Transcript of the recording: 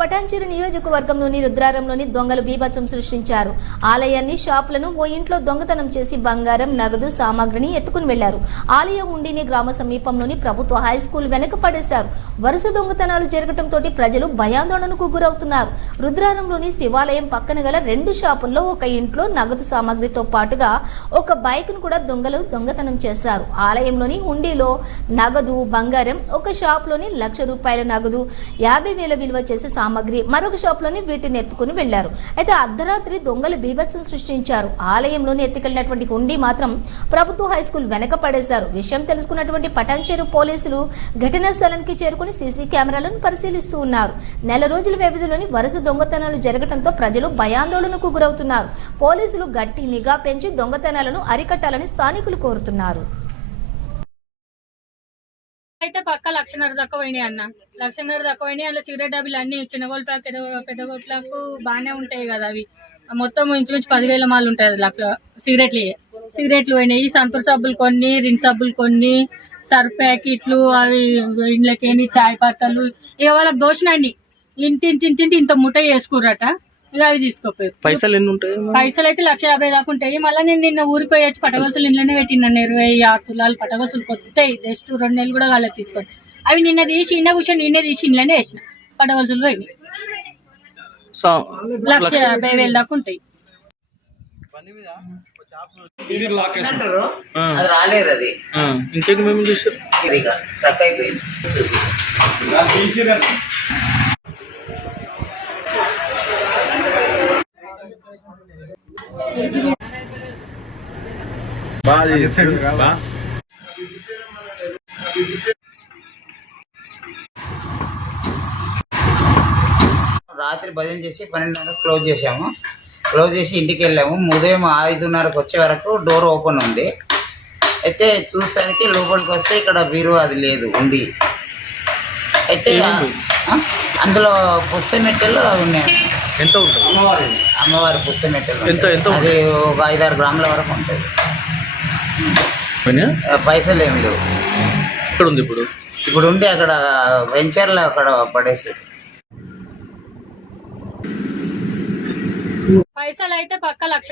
పటాన్చేరు నియోజకవర్గంలోని రుద్రారంలోని దొంగలు బీభత్సం సృష్టించారు. ఆలయాన్ని షాపులను ఓ ఇంట్లో దొంగతనం చేసి బంగారం నగదు సామాగ్రిని ఎత్తుకుని వెళ్ళారు. ఆలయం ఉండిని గ్రామ సమీపంలోని ప్రభుత్వ హై స్కూల్ వెనక పడేశారు. వరుస దొంగతనాలు జరగడంతో ప్రజలు భయాందోళనకు గురవుతున్నారు. రుద్రారంలోని శివాలయం పక్కన గల రెండు షాపుల్లో ఒక ఇంట్లో నగదు సామాగ్రితో పాటుగా ఒక బైక్ను కూడా దొంగలు దొంగతనం చేశారు. ఆలయంలోని హుండీలో నగదు బంగారం ఒక షాప్లోని లక్ష రూపాయల నగదు యాభై వేల విలువ చేసే సామాగ్రి మరొక షాప్లోని వీటిని ఎత్తుకుని వెళ్ళారు అయితే అర్ధరాత్రి దొంగలు బీభత్సం సృష్టించారు. ఆలయంలోని ఎత్తుకెళ్ళినటువంటి హుండీ మాత్రం ప్రభుత్వ హై స్కూల్ వెనక పడేశారు. విషయం తెలుసుకున్నటువంటి పటాన్చేరు పోలీసులు ఘటనా స్థలానికి చేరుకుని సీసీ కెమెరాలను పరిశీలిస్తూ ఉన్నారు. నెల రోజుల వ్యవధిలోని వరుస దొంగతనాలు జరగడంతో ప్రజలు భయాందోళనకు గురవుతున్నారు. పోలీసులు గట్టి నిఘా పెంచి దొంగతనాలను అరికట్టాలని స్థానికులు కోరుతున్నారు. అయితే పక్క లక్షన్నర దాకా పోయినాయి అన్న. లక్షన్నర దాకా పోయినాయి. అందులో సిగరెట్ డబ్బులు అన్ని చిన్న పెద్ద పెద్ద గోట్లకు బాగానే ఉంటాయి కదా అవి. మొత్తం ఇంచుమించు పదివేల మాలు ఉంటాయి అది లక్ష సిగరెట్లు. సిగరెట్లు పోయినాయి. సంతూర్ సబ్బులు కొన్ని రిన్ సబ్బులు కొన్ని సర్ఫ్ ప్యాకెట్లు అవి ఇండ్లకేని చాయ్ పత్తలు ఇక వాళ్ళకి దోషనండి ఇంటి ఇంటి ఇంటి ఇంత ముఠ వేసుకుర్రట అవి తీసుకోపోయారు. పైసలు ఎన్ని ఉంటాయి? పైసలు అయితే లక్ష యాభై దాకా ఉంటాయి. మళ్ళీ నేను నిన్న ఊరికి పోయి వచ్చి పటగొలుసులు ఇంట్లోనే పెట్టినాను ఇరవై ఆరు తులాలు పటగొలుసులు కొత్తాయి. జస్ట్ రెండు నెలలు కూడా వాళ్ళకి తీసుకోండి అవి నిన్న తీసి ఇన్న కూర్చొని నిన్నే తీసి ఇంట్లోనే వేసిన. పటగొలుసులు పోయి సా- లక్ష యాభై వేలు దాకా ఉంటాయి. అది రాలేదు అది. మేము చూసారు అయిపోయింది. రాత్రి భజన చేసి పన్నెండున్నర క్లోజ్ చేసాము క్లోజ్ చేసి ఇంటికి వెళ్ళాము. ఉదయం ఐదున్నరకు వచ్చే వరకు డోర్ ఓపెన్ ఉంది. అయితే చూసరికి లోపలికి వస్తే ఇక్కడ బీరు అది లేదు ఉంది. అయితే అందులో పుస్తమెట్టెలు ఉన్నాయి. ఎంత ఉంటుంది? అమ్మవారి పుస్తమెట్టెలు ఎంత- ఎంత అది ఒక ఐదారు గ్రాముల వరకు ఉంటుంది. పైసలు ఏమి లేవు. ఎక్కడ ఉంది ఇప్పుడు? ఇప్పుడు ఉండి అక్కడ వెంచర్లో అక్కడ పడేసి. పైసలు అయితే పక్క లక్ష